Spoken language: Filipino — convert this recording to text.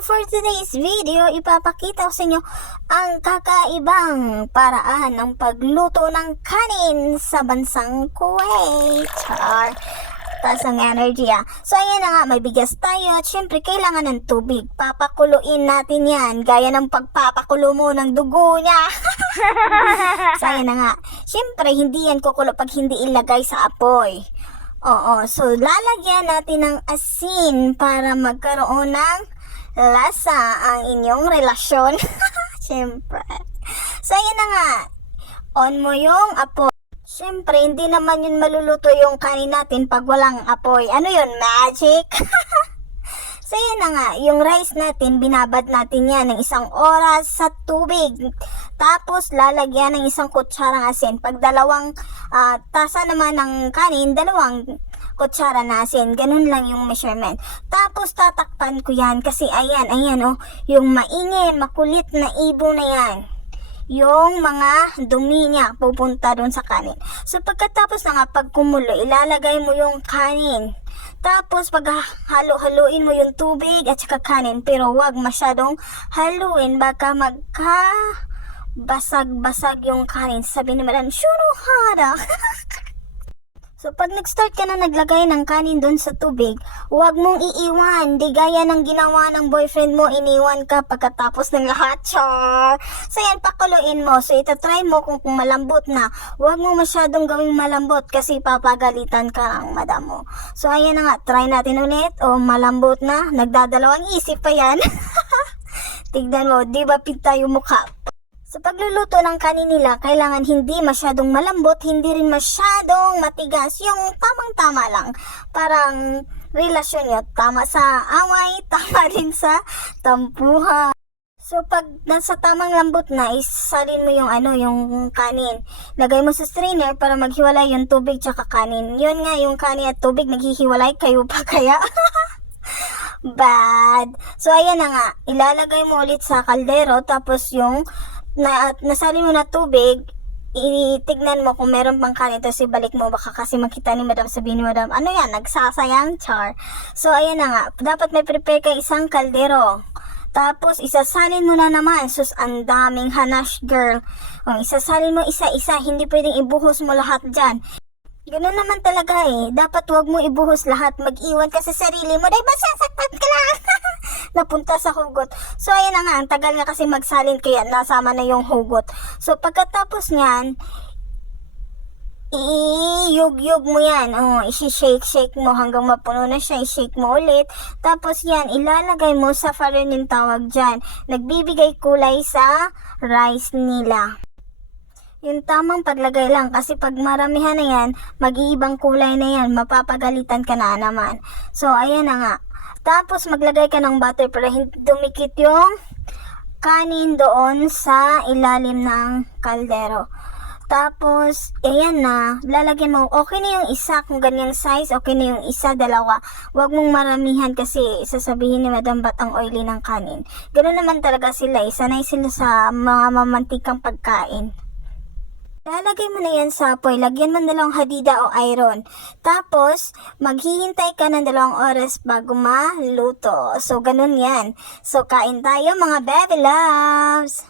So for today's video, ipapakita ko sa inyo ang kakaibang paraan ng pagluto ng kanin sa bansang Kuwait. Char! Taas ang energy So ayan na nga, may bigas tayo at syempre kailangan ng tubig. Papakuluin natin yan, gaya ng pagpapakulo mo ng dugo niya. So ayan na nga, syempre hindi yan kukulo pag hindi ilagay sa apoy. Oo, so lalagyan natin ng asin para magkaroon ng lasa ang inyong relasyon. Syempre. So ayan na nga, on mo yung apoy. Siyempre, hindi naman yun maluluto yung kanin natin pag walang apoy. Ano yun? Magic? So, yun na nga. Yung rice natin, binabad natin yan ng 1 oras sa tubig. Tapos, lalagyan ng 1 kutsarang asin. Pag 2 tasa naman ng kanin, 2 kutsara na asin. Ganun lang yung measurement. Tapos, tatakpan ko yan. Kasi, ayan, oh. Yung maingay, makulit na ibo na yan. Yung mga dumi niya pupunta dun sa kanin. So pagkatapos na nga pagkumulo, ilalagay mo yung kanin. Tapos pag halo-haluin mo yung tubig at saka kanin, pero wag masyadong haluin, baka basag-basag yung kanin. Sabi ni Madam, "Shunuhara." So, pag nag-start ka na naglagay ng kanin doon sa tubig, huwag mong iiwan. Di gaya ng ginawa ng boyfriend mo, iniwan ka pagkatapos ng lahat. Char! So, yan, pakuluin mo. So, itatry mo kung malambot na. Huwag mo masyadong gawing malambot kasi papagalitan ka ng madam mo. So, ayan na nga. Try natin ulit. O, malambot na. Nagdadalawang isip pa yan. Tignan mo, di ba pinta yung mukha? Sa pagluluto ng kanin nila, kailangan hindi masyadong malambot, hindi rin masyadong matigas, yung tamang-tama lang. Parang relasyon nyo, tama sa away, tama din sa tampuhan. So pag nasa tamang lambot na, isalin mo yung kanin. Lagay mo sa strainer para maghiwalay yung tubig tsaka kanin. Yun nga, yung kanin at tubig naghihiwalay, kayo pa kaya? Bad. So ayan na nga, ilalagay mo ulit sa kaldero, tapos yung nasalin mo na tubig, itignan mo kung meron pang kanin, tapos ibalik mo, baka kasi makita ni Madam, sabihin ni Madam, ano yan, nagsasayang, char. So ayan na nga, dapat may prepare kang 1 kaldero, tapos isasalin mo na naman. Sus, ang daming hanash, girl. Isasalin mo isa-isa, hindi pwedeng ibuhos mo lahat dyan. Ganun naman talaga dapat wag mo ibuhos lahat, mag-iwan ka sa sarili mo, dahil masasaktan ka lang. Napunta sa hugot. So ayan na nga, ang tagal nga kasi magsalin, kaya nasama na yung hugot. So pagkatapos nyan, i-yug-yug mo yan. I-shake mo hanggang mapuno na siya, i-shake mo ulit. Tapos yan, ilalagay mo sa farin yung tawag dyan. Nagbibigay kulay sa rice nila. Yung tamang paglagay lang, kasi pag maramihan na yan, mag-iibang kulay na yan, mapapagalitan ka na naman. So ayan na nga. Tapos maglagay ka ng butter para hindi dumikit yung kanin doon sa ilalim ng kaldero. Tapos, ayan na, lalagyan mo, okay na yung isa, kung ganyang size, okay na yung isa, 2. Huwag mong maramihan kasi sasabihin ni Madam, ba't ang oily ng kanin. Ganoon naman talaga sila, sanay sila sa mga mamantikang pagkain. Lalagay mo na yan sa apoy, lagyan mo ng 2 hadida o iron. Tapos, maghihintay ka ng 2 oras bago maluto. So, ganun yan. So, kain tayo mga baby loves!